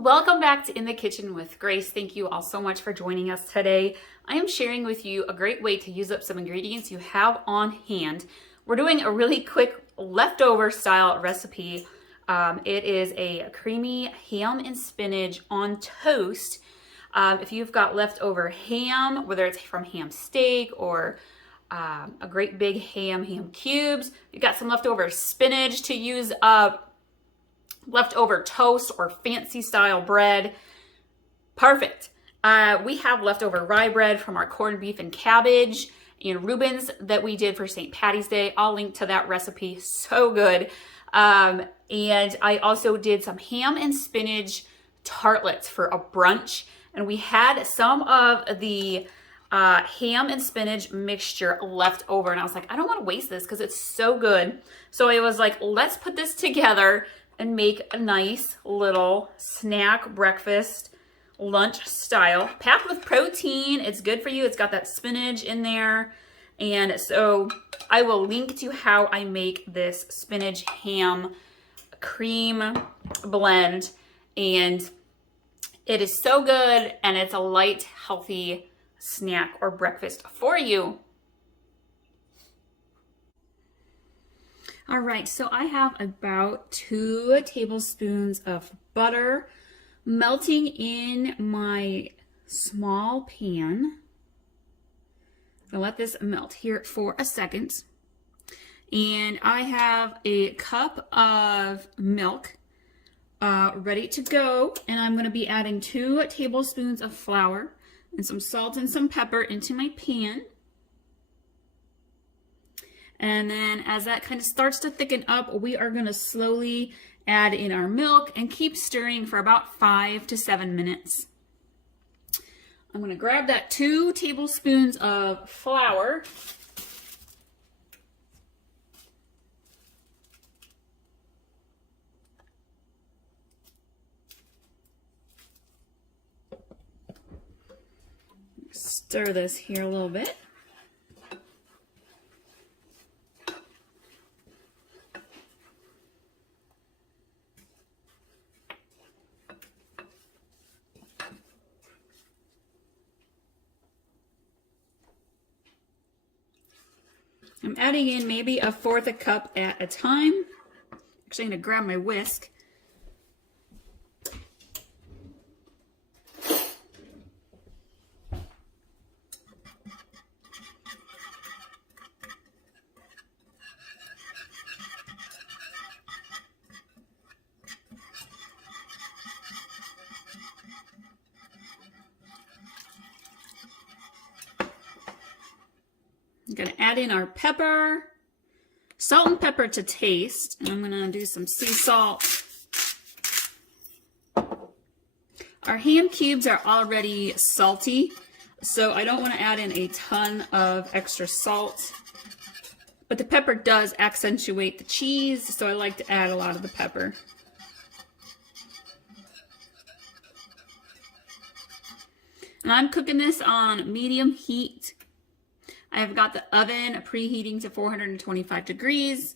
Welcome back to In the Kitchen with Grace. Thank you all so much for joining us today. I am sharing with you a great way to use up some ingredients you have on hand. We're doing a really quick leftover style recipe. It is a creamy ham and spinach on toast. If you've got leftover ham, whether it's from ham steak or a great big ham cubes, you've got some leftover spinach to use up, leftover toast or fancy style bread, perfect. We have leftover rye bread from our corned beef and cabbage and Reubens that we did for St. Patty's Day. I'll link to that recipe, so good. And I also did some ham and spinach tartlets for a brunch, and we had some of the ham and spinach mixture left over, and I was like, I don't want to waste this because it's so good. So I was like, let's put this together and make a nice little snack, breakfast, lunch style. Packed with protein, it's good for you. It's got that spinach in there. And so I will link to how I make this spinach ham cream blend. And it is so good, and it's a light, healthy snack or breakfast for you. All right, so I have about 2 tablespoons of butter melting in my small pan. I'll let this melt here for a second. And I have a cup of milk ready to go. And I'm going to be adding 2 tablespoons of flour and some salt and some pepper into my pan. And then as that kind of starts to thicken up, we are going to slowly add in our milk and keep stirring for about 5 to 7 minutes. I'm going to grab that 2 tablespoons of flour. Stir this here a little bit. I'm adding in maybe 1/4 cup at a time. Actually, I'm going to grab my whisk. I'm going to add in our pepper, salt and pepper to taste, and I'm going to do some sea salt. Our ham cubes are already salty, so I don't want to add in a ton of extra salt, but the pepper does accentuate the cheese, so I like to add a lot of the pepper. And I'm cooking this on medium heat. I've got the oven preheating to 425 degrees.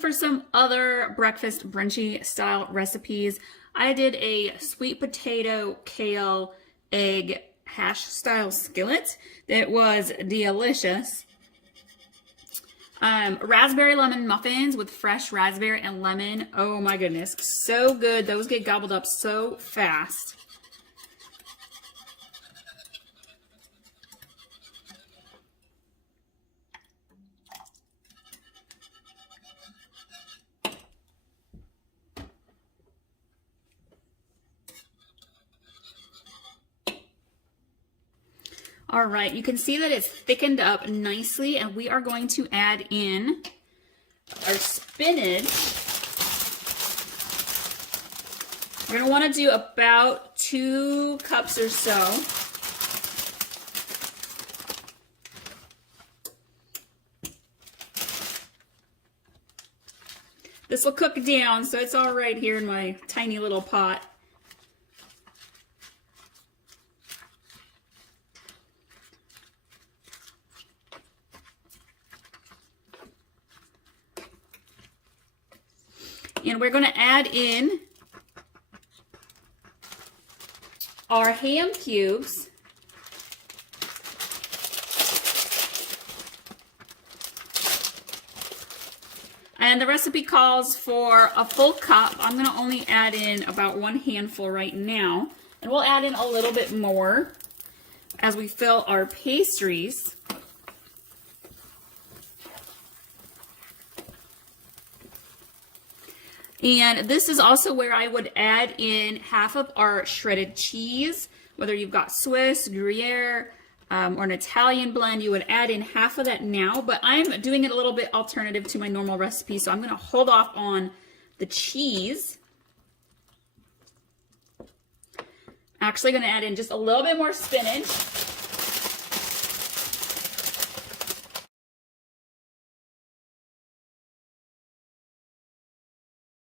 For some other breakfast brunchy style recipes, I did a sweet potato, kale, egg hash style skillet that was delicious. Raspberry lemon muffins with fresh raspberry and lemon. Oh my goodness, so good. Those get gobbled up so fast. All right, you can see that it's thickened up nicely, and we are going to add in our spinach. We're going to want to do about 2 cups or so. This will cook down, so it's all right here in my tiny little pot. And we're going to add in our ham cubes. And the recipe calls for a full cup. I'm going to only add in about 1 handful right now. And we'll add in a little bit more as we fill our pastries. And this is also where I would add in half of our shredded cheese. Whether you've got Swiss, Gruyere, or an Italian blend, you would add in half of that now. But I'm doing it a little bit alternative to my normal recipe, so I'm going to hold off on the cheese. Actually going to add in just a little bit more spinach.